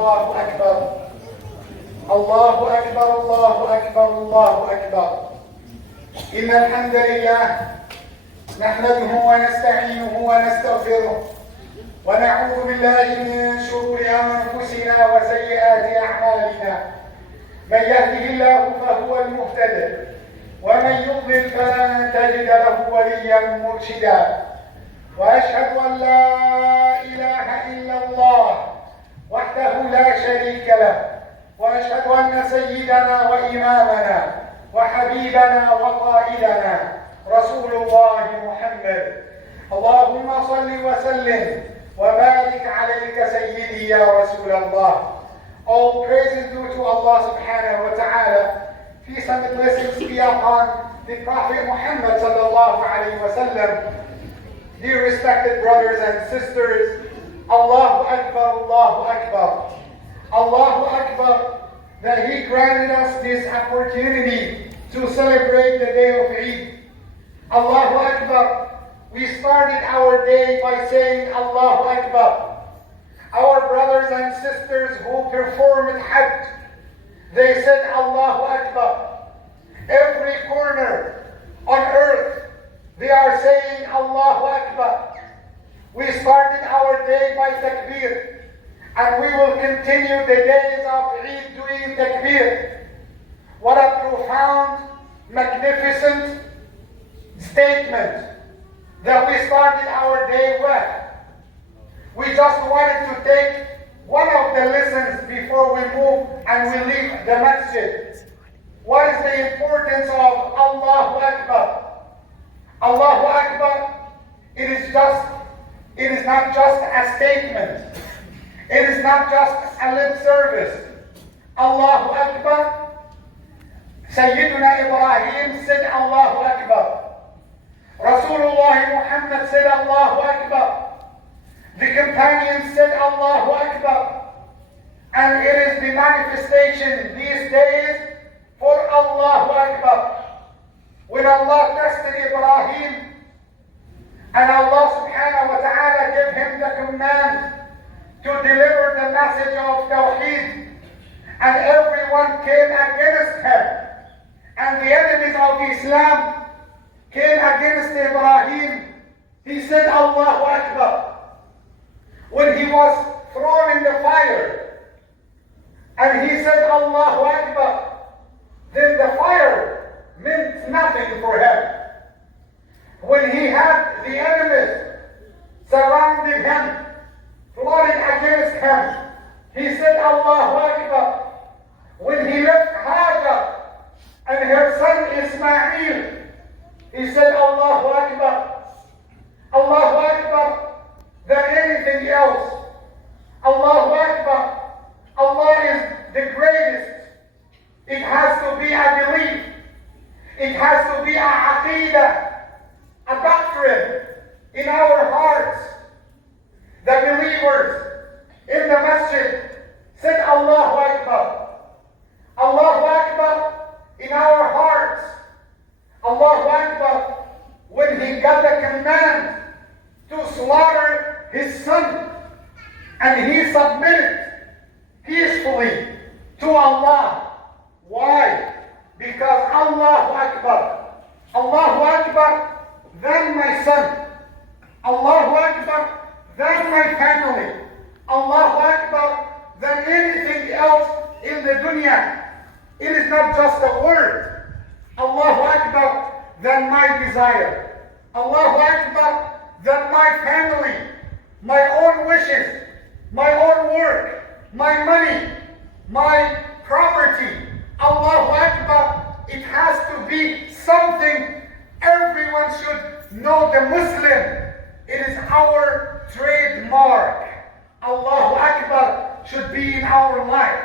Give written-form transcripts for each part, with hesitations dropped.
الله أكبر الله أكبر الله أكبر الله أكبر. إن الحمد لله نحمده ونستعينه ونستغفره ونعوذ بالله من شرور أنفسنا وسيئات أعمالنا. من يهده الله فهو المهتد ومن يضلل فلن تجد له وليا مرشدا. وأشهد أن لا إله إلا الله وحده لا شريك له، وأشهد أن سيدنا وإمامنا وحبيبنا وقائدنا رسول الله محمد. اللهم صل وسلم وبارك عليك سيدي يا رسول الله. All praises due to Allah subhanahu wa ta'ala. Peace and blessings be upon the Prophet Muhammad sallallahu alayhi wa sallam. Dear respected brothers and sisters, Allahu Akbar, Allahu Akbar. Allahu Akbar that He granted us this opportunity to celebrate the day of Eid. Allahu Akbar. We started our day by saying Allahu Akbar. Our brothers and sisters who performed Hajj, they said Allahu Akbar. Every corner on earth, they are saying Allahu Akbar. We started our day by takbir, and we will continue the days of Eid doing takbir. What a profound, magnificent statement that we started our day with. We just wanted to take one of the lessons before we move and we leave the masjid. What is the importance of Allahu Akbar? Allahu Akbar, it is not just a statement. It is not just a lip service. Allahu Akbar. Sayyiduna Ibrahim said Allahu Akbar. Rasulullah Muhammad said Allahu Akbar. The companions said Allahu Akbar. And it is the manifestation these days for Allahu Akbar. When Allah tested Ibrahim and Allah subhanahu wa ta'ala gave him the command to deliver the message of Tawheed, and everyone came against him, and the enemies of Islam came against Ibrahim, he said Allahu Akbar. When he was thrown in the fire and he said Allahu Akbar, then the fire meant nothing for him. When he had the enemies surrounding him, plotting against him, he said Allahu Akbar. When he left Hajar and her son Ismail, he said Allahu Akbar. Allahu Akbar than anything else. Allahu Akbar. Allah is the greatest. It has to be a belief. It has to be a aqidah, a doctrine in our hearts. The believers in the masjid said Allahu Akbar. Allahu Akbar in our hearts. Allahu Akbar when he got the command to slaughter his son, and he submitted peacefully to Allah. Why? Because Allahu Akbar. Allahu Akbar, then my son. Allahu Akbar, then my family. Allahu Akbar, than anything else in the dunya. It is not just a word. Allahu Akbar, than my desire. Allahu Akbar, than my family, my own wishes, my own work, my money, my property. Allahu Akbar, it has to be something everyone should know. The Muslim, it is our trademark. Allahu Akbar should be in our life.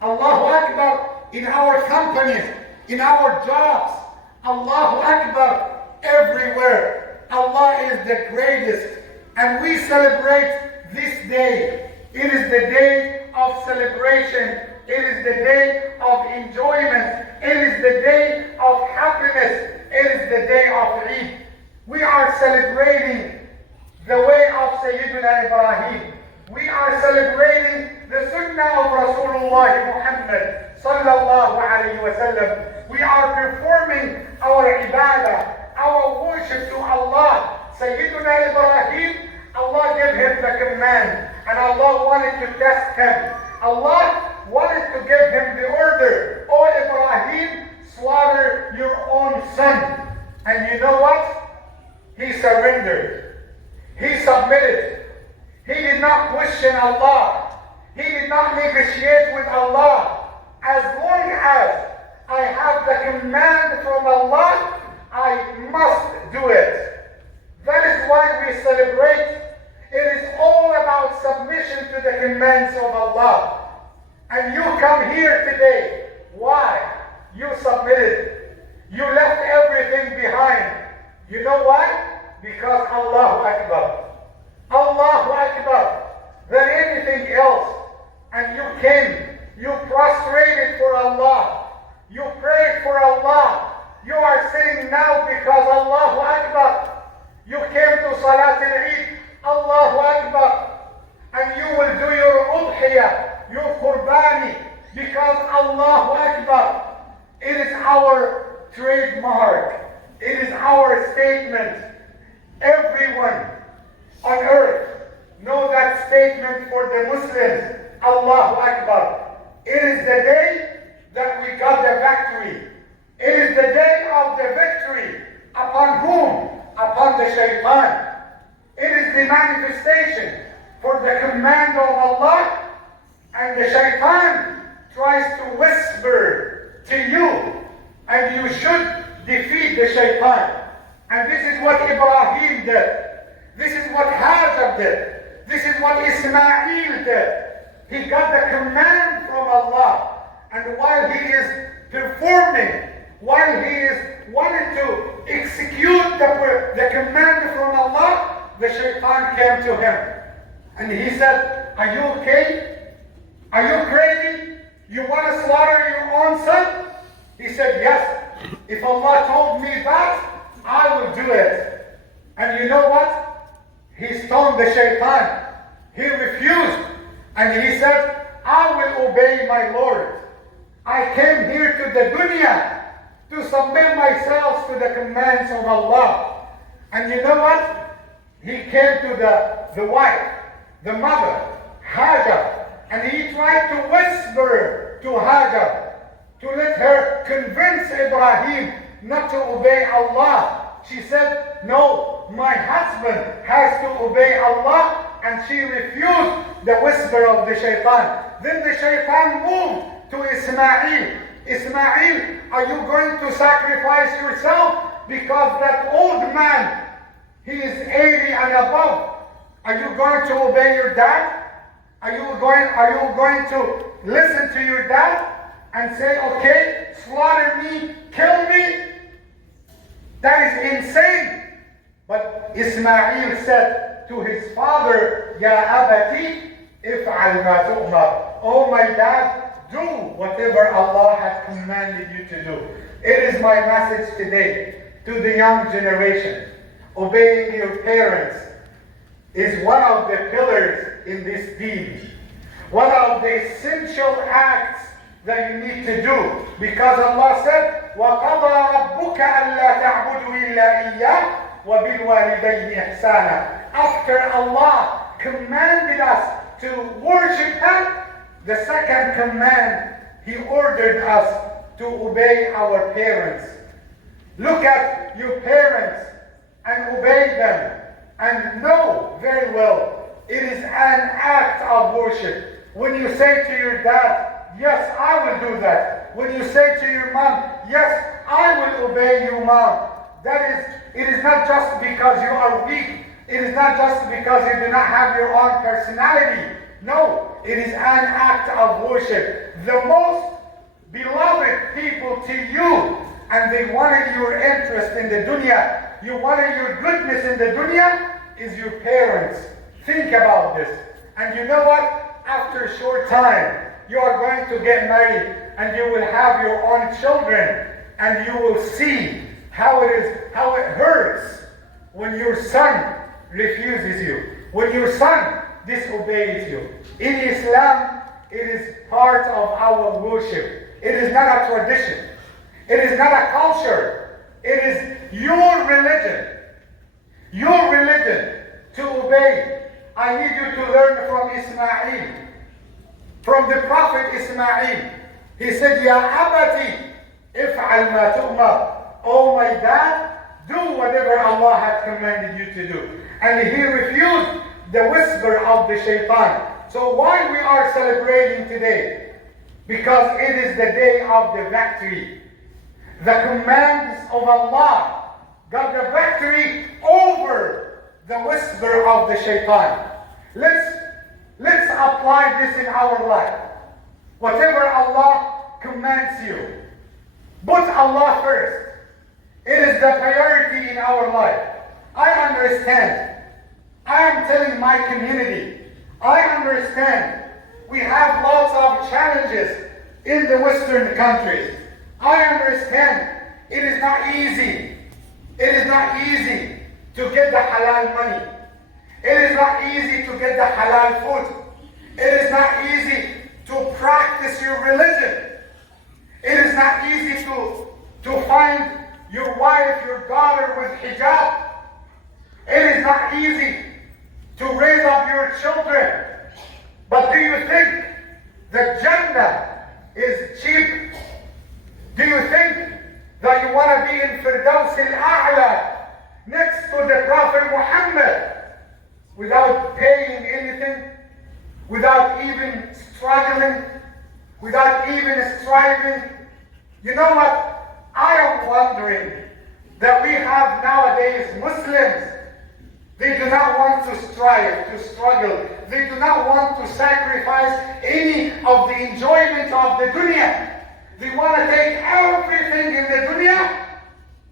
Allahu Akbar in our companies, in our jobs. Allahu Akbar everywhere. Allah is the greatest, and we celebrate this day. It is the day of celebration. It is the day of enjoyment. It is the day of happiness. It is the day of Eid. We are celebrating the way of Sayyidina Ibrahim. We are celebrating the sunnah of Rasulullah Muhammad sallallahu alayhi wa sallam. We are performing our ibadah, our worship to Allah. Sayyiduna Ibrahim, Allah gave him the command, and Allah wanted to test him. Allah wanted to give him the order, "O Ibrahim, slaughter your own son." And you know what? He surrendered. He submitted. He did not question Allah. He did not negotiate with Allah. As long as I have the command from Allah, I must do it. That is why we celebrate. It is all about submission to the commands of Allah. And you come here today. Why? You submitted. You left everything behind. You know why? Because Allahu Akbar. Allahu Akbar than anything else. And you came. You prostrated for Allah. You prayed for Allah. You are sitting now because Allahu Akbar. You came to Salat al-Eid. Allahu Akbar. And you will do your udhiyah, your qurbani, because Allahu Akbar. It is our trademark. It is our statement. Everyone on earth know that statement for the Muslims. Allahu Akbar. It is the day that we got the victory. It is the day of the victory. Upon whom? Upon the shaitan. It is the manifestation for the command of Allah, and the shaitan tries to whisper to you, and you should defeat the shaitan. And this is what Ibrahim did. This is what Hajar did. This is what Ismail did. He got the command from Allah, and while he is performing, while he is wanting to execute the command from Allah, the shaitan came to him. And he said, "Are you okay? Are you crazy? You want to slaughter your own son?" He said, "Yes. If Allah told me that, I will do it." And you know what? He stoned the shaitan. He refused. And he said, "I will obey my Lord. I came here to the dunya to submit myself to the commands of Allah." And you know what? He came to the wife, the mother, Hajar, and he tried to whisper to Hajar to let her convince Ibrahim not to obey Allah. She said, "No, my husband has to obey Allah," and she refused the whisper of the shaitan. Then the shaitan moved to Ismail. "Ismail, are you going to sacrifice yourself? Because that old man, he is 80 and above. Are you going to obey your dad? Are you going to listen to your dad and say, 'Okay, slaughter me, kill me'? That is insane." But Ismail said to his father, "Ya abati, if'al ma tu'mar." "Oh my dad, do whatever Allah has commanded you to do." It is my message today to the young generation. Obeying your parents is one of the pillars in this deen. One of the essential acts that you need to do. Because Allah said, وَقَضَى رَبُّكَ أَلَّا تَعْبُدُوا إِلَّا إِيَّاهُ وَبِالْوَالِدَيْنِ إِحْسَانًا. After Allah commanded us to worship Him, the second command, He ordered us to obey our parents. Look at your parents and obey them, and know very well it is an act of worship. When you say to your dad, "Yes, I will do that." When you say to your mom, "Yes, I will obey you, mom," it is not just because you are weak. It is not just because you do not have your own personality. No, it is an act of worship. The most beloved people to you, and they wanted your interest in the dunya, you wanted your goodness in the dunya, is your parents. Think about this. And you know what? After a short time, you are going to get married, and you will have your own children, and you will see how it hurts when your son refuses you, when your son disobeys you. In Islam, it is part of our worship. It is not a tradition. It is not a culture. It is your religion. Your religion to obey. I need you to learn from Ismail. From the Prophet Ismail. He said, Ya abati, if'al ma tu'mar. Oh my dad, do whatever Allah has commanded you to do. And he refused the whisper of the shaitan. So why we are celebrating today? Because it is the day of the victory. The commands of Allah got the victory over the whisper of the shaitan. Let's apply this in our life. Whatever Allah commands you, put Allah first. It is the priority in our life. I understand. I am telling my community, I understand we have lots of challenges in the Western countries. I understand it is not easy. It is not easy to get the halal money. It is not easy to get the halal food. It is not easy to practice your religion. It is not easy to find your wife, your daughter with hijab. It is not easy to raise up your children. But do you think that Jannah is cheap? Do you think that you want to be in Firdaus al-A'la next to the Prophet Muhammad without paying anything, without even struggling, without even striving? You know what? I am wondering that we have nowadays Muslims. They do not want to strive, to struggle. They do not want to sacrifice any of the enjoyment of the dunya. They want to take everything in the dunya,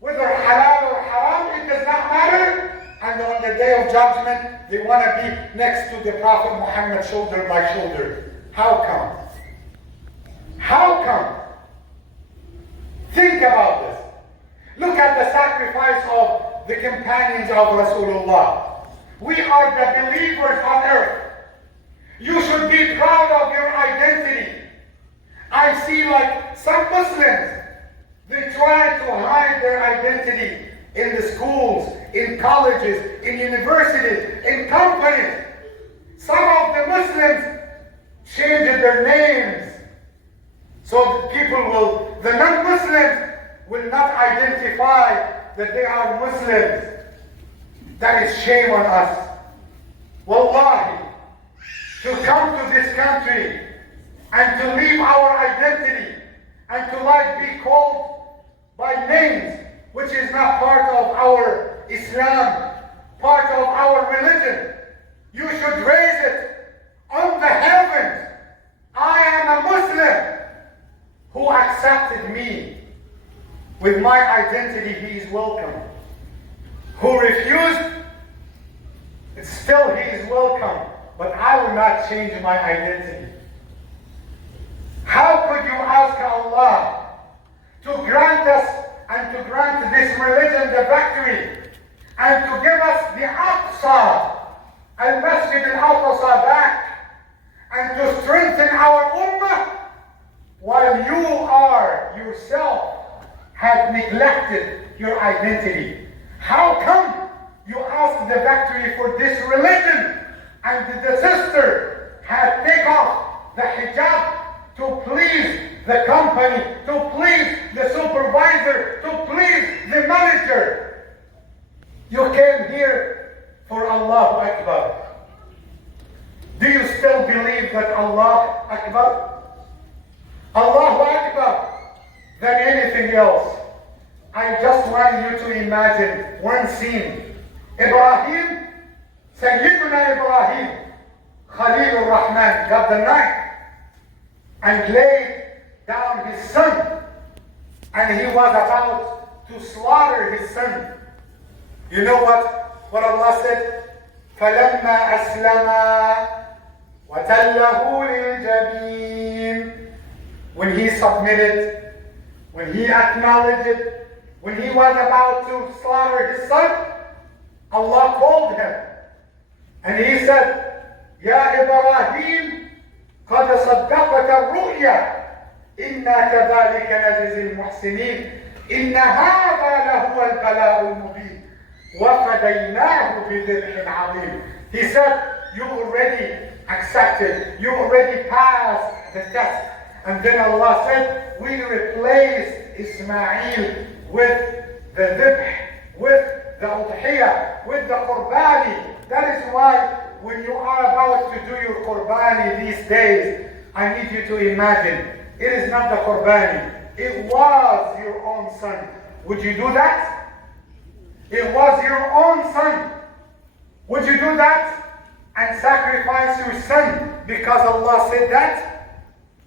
whether halal or haram, it does not matter. And on the day of judgment, they want to be next to the Prophet Muhammad shoulder by shoulder. How come? How come? Think about this. Look at the sacrifice of the companions of Rasulullah. We are the believers on earth. You should be proud of your identity. I see like some Muslims, they try to hide their identity in the schools, in colleges, in universities, in companies. Some of the Muslims changed their names so the non-Muslims will not identify that they are Muslims. That is shame on us. Wallahi, to come to this country and to leave our identity and to be called by names which is not part of our Islam, part of our religion. You should raise it on the heavens. I am a Muslim. Who accepted me with my identity, he is welcome. Who refused, still he is welcome. But I will not change my identity. How could you ask Allah to grant us and to grant this religion the victory and to give us the Aqsa, al-Masjid al-Aqsa back, and to strengthen our ummah, while you are yourself have neglected your identity? How come you ask the victory for this religion and the sister had take off the hijab to please the company, to please the supervisor, to please the manager? You came here for Allahu Akbar. Do you still believe that Allah Akbar? Allahu Akbar than anything else. I just want you to imagine one scene. Ibrahim, Sayyiduna Ibrahim, Khalil Rahman, got the knife and laid down his son. And he was about to slaughter his son. You know what Allah said? فَلَمَّا أَسْلَمَا وَتَلَّهُ لِلْجَبِينِ. When he submitted, when he acknowledged it, when he was about to slaughter his son, Allah called him. And he said, Ya Ibrahim, قد صدقت الرؤيا إنا كذلك نجزي المحسنين إن هذا لهو البلاء المبين وفديناه بذبح عظيم. He said, you already accepted, you already passed the test. And then Allah said, we replaced Ismail with the dhibh, with the udhiyah, with the qurbani. That is why when you are about to do your qurbani these days, I need you to imagine, it is not the qurbani, it was your own son. Would you do that? It was your own son. Would you do that and sacrifice your son because Allah said that?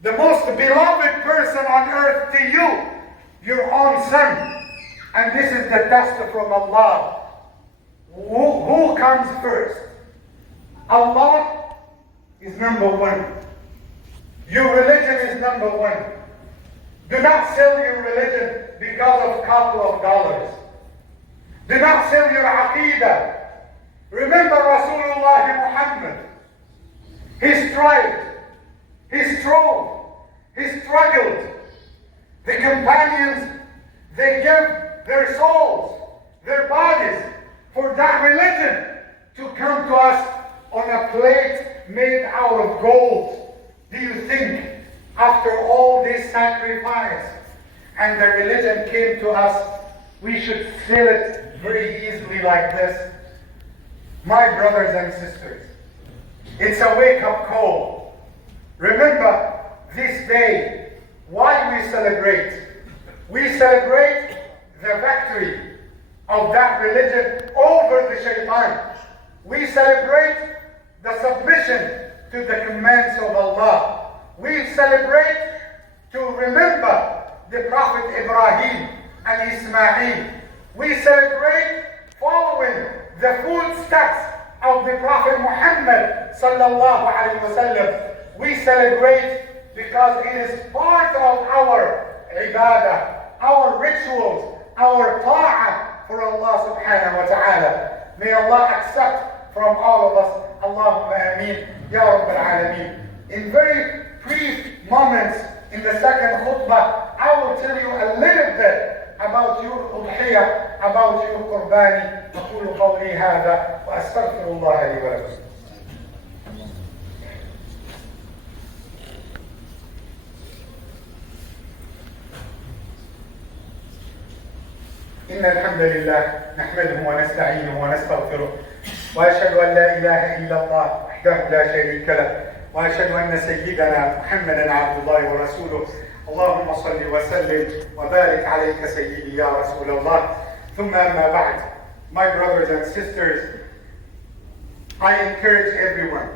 The most beloved person on earth to you, your own son. And this is the test from Allah. Who comes first? Allah is number one. Your religion is number one. Do not sell your religion because of a couple of dollars. Do not sell your aqidah. Remember Rasulullah Muhammad. He strived, he strove, he struggled. The companions, they gave their souls, their bodies for that religion to come to us on a plate made out of gold. Do you think after all this sacrifice and the religion came to us, we should sell it very easily like this? My brothers and sisters, it's a wake-up call. Remember this day, why we celebrate? We celebrate the victory of that religion over the shaitan. We celebrate the submission to the commands of Allah. We celebrate to remember the Prophet Ibrahim and Ismail. We celebrate following the footsteps of the Prophet Muhammad sallallahu alaihi wasallam. We celebrate because it is part of our ibadah, our rituals, our ta'ah for Allah subhanahu wa ta'ala. May Allah accept from all of us. Allahumma ameen, ya Rabbil Alameen. In very brief moments in the second khutbah, I will tell you a little bit about your udhiyah, about your qurbani. أقول قولي هذا وأستغفر الله لي ولكم. إن الحمد لله نحمده ونستعينه ونستغفره وأشهد أن لا إله إلا الله وحده لا شريك له وأشهد أن سيدنا محمدا عبد الله ورسوله. اللهم صل وسلم وبارك عليك سيدي يا رسول الله. ثم أما بعد. My brothers and sisters, I encourage everyone.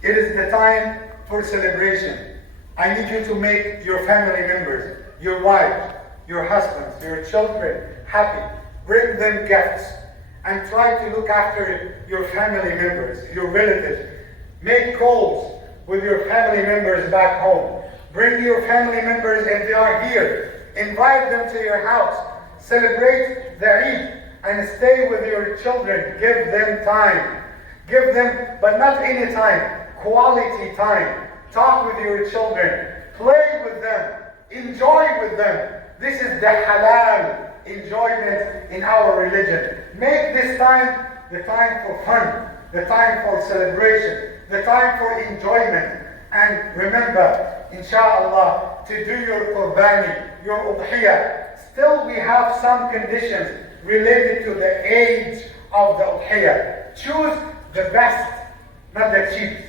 It is the time for celebration. I need you to make your family members, your wives, your husbands, your children happy. Bring them gifts and try to look after your family members, your relatives. Make calls with your family members back home. Bring your family members if they are here. Invite them to your house. Celebrate the Eid and stay with your children. Give them time. Give them, but not any time, quality time. Talk with your children. Play with them. Enjoy with them. This is the halal enjoyment in our religion. Make this time the time for fun, the time for celebration, the time for enjoyment. And remember, inshallah, to do your qurbani, your udhiyah. Still we have some conditions related to the age of the udhiyah. Choose the best, not the cheapest.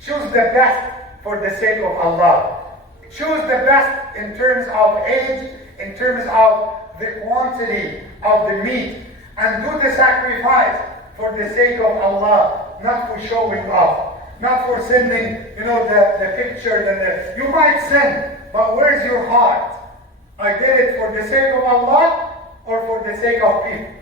Choose the best for the sake of Allah. Choose the best in terms of age, in terms of the quantity of the meat. And do the sacrifice for the sake of Allah, not for showing off. Not for sending, the pictures and you might send, but where's your heart? I did it for the sake of Allah or for the sake of people?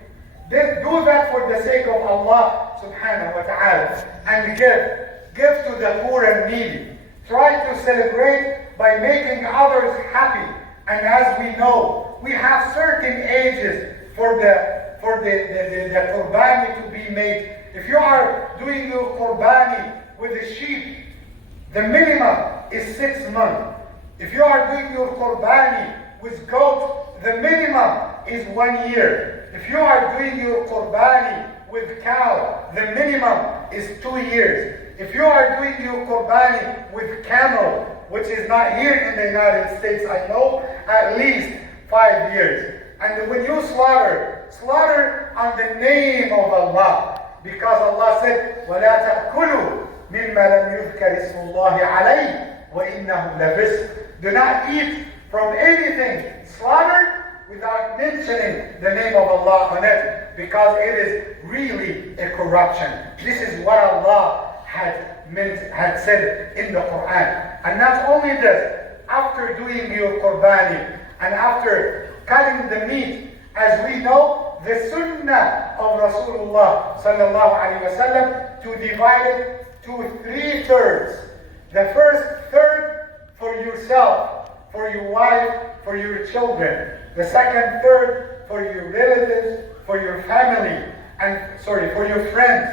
Do that for the sake of Allah subhanahu wa ta'ala and give. Give to the poor and needy. Try to celebrate by making others happy. And as we know, we have certain ages for the qurbani to be made. If you are doing your qurbani with a sheep, the minimum is 6 months. If you are doing your qurbani with goat, the minimum is 1 year. If you are doing your qurbani with cow, the minimum is 2 years. If you are doing your qurbani with camel, which is not here in the United States, I know, at least 5 years. And when you slaughter on the name of Allah, because Allah said, وَلَا تَأْكُلُوا مِمَّا لَمْ يُذْكَرِ اسْمُ اللَّهِ عَلَيْهِ وَإِنَّهُ لَفِسْقٌ. Do not eat from anything slaughtered without mentioning the name of Allah on it, because it is really a corruption. This is what Allah had said in the Quran. And not only this, after doing your qurbani and after cutting the meat, as we know, the sunnah of Rasulullah sallallahu alaihi wasallam to divide it to 3/3. The first third for yourself, for your wife, for your children. The second third for your relatives, for your family, for your friends,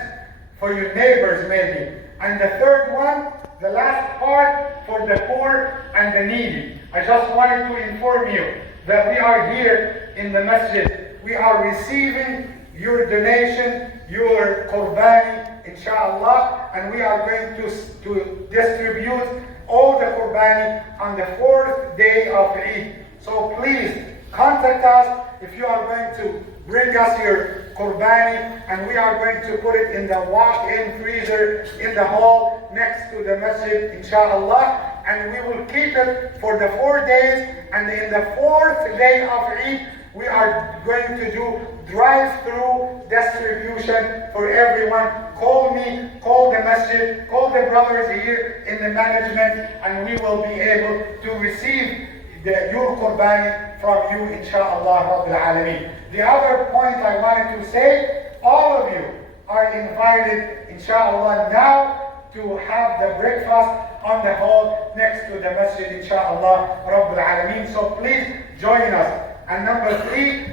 for your neighbors maybe. And the third one, the last part, for the poor and the needy. I just wanted to inform you that we are here in the masjid. We are receiving your donation, your qurbani, inshallah, and we are going to distribute all the qurbani on the 4th day of Eid. So please contact us if you are going to bring us your qurbani, and we are going to put it in the walk-in freezer in the hall next to the masjid, inshallah, and we will keep it for the 4 days, and in the 4th day of Eid, we are going to do drive-through distribution for everyone. Call me, call the masjid, call the brothers here in the management, and we will be able to receive your qurbani from you, inshallah Rabbil Alameen. The other point I wanted to say, all of you are invited, inshallah, now to have the breakfast on the hall next to the masjid, inshallah Rabbil Alameen. So please join us. And number 3,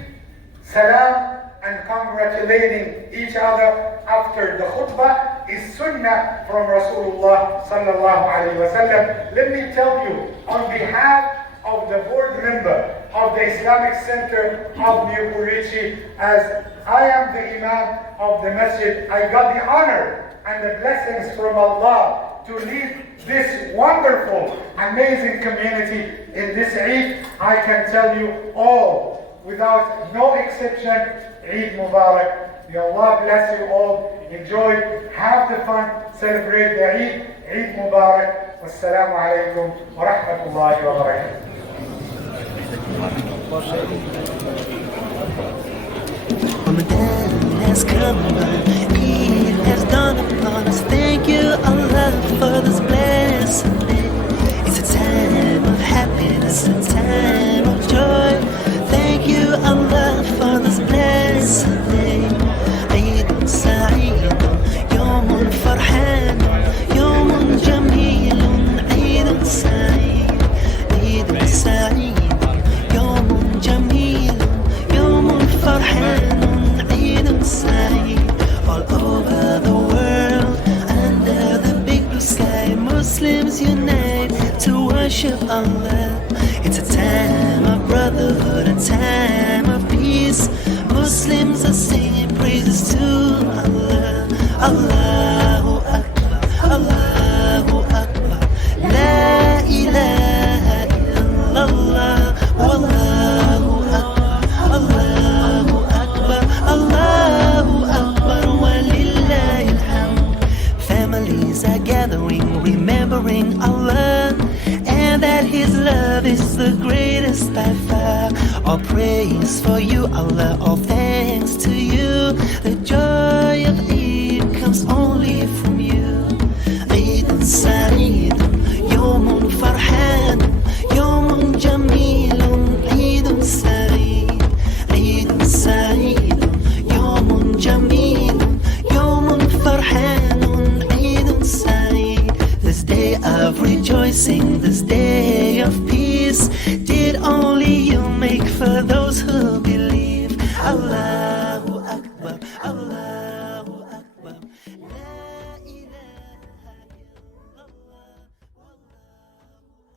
salam and congratulating each other after the khutbah is sunnah from Rasulullah sallallahu alaihi wasallam. Let me tell you, on behalf of the board member of the Islamic Center of New Kurichi, as I am the Imam of the masjid, I got the honor and the blessings from Allah to lead this wonderful, amazing community in this Eid. I can tell you all, without no exception, Eid Mubarak. May Allah bless you all. Enjoy, have the fun, celebrate the Eid. Eid Mubarak. Wassalamu alaikum wa rahmatullahi wa barakatuh. Ramadan has come, Eid has dawned upon us. Thank you, Allah, for this blessed day. It's a time of happiness, a time of joy. Thank you, Allah, for this blessed day. Eid Sa'id, Yawmun Farhan, Yawmun Jameel, Eid Sa'id, Eid Sa'id. All over the world, under the big blue sky, Muslims unite to worship Allah. It's a time of brotherhood, a time of peace. Muslims are singing praises to Allah. Allahu Akbar, Allahu Akbar, La ilaha illallah, Wallahu Akbar, Allahu Akbar, Allahu Akbar, Walillahil hamd. Families are gathering, remembering Allah, and that His love is the greatest by far. All praise for you, Allah, all thanks to you. The joy of Eid comes only from you. Eid Sa'id, Yawmun Farhan, Yawmun Jamilun, Eid Sa'id, Eid Sa'id, Yawmun Jamilun, Yawmun Farhanun, Eid Sa'id. This day of rejoicing, this day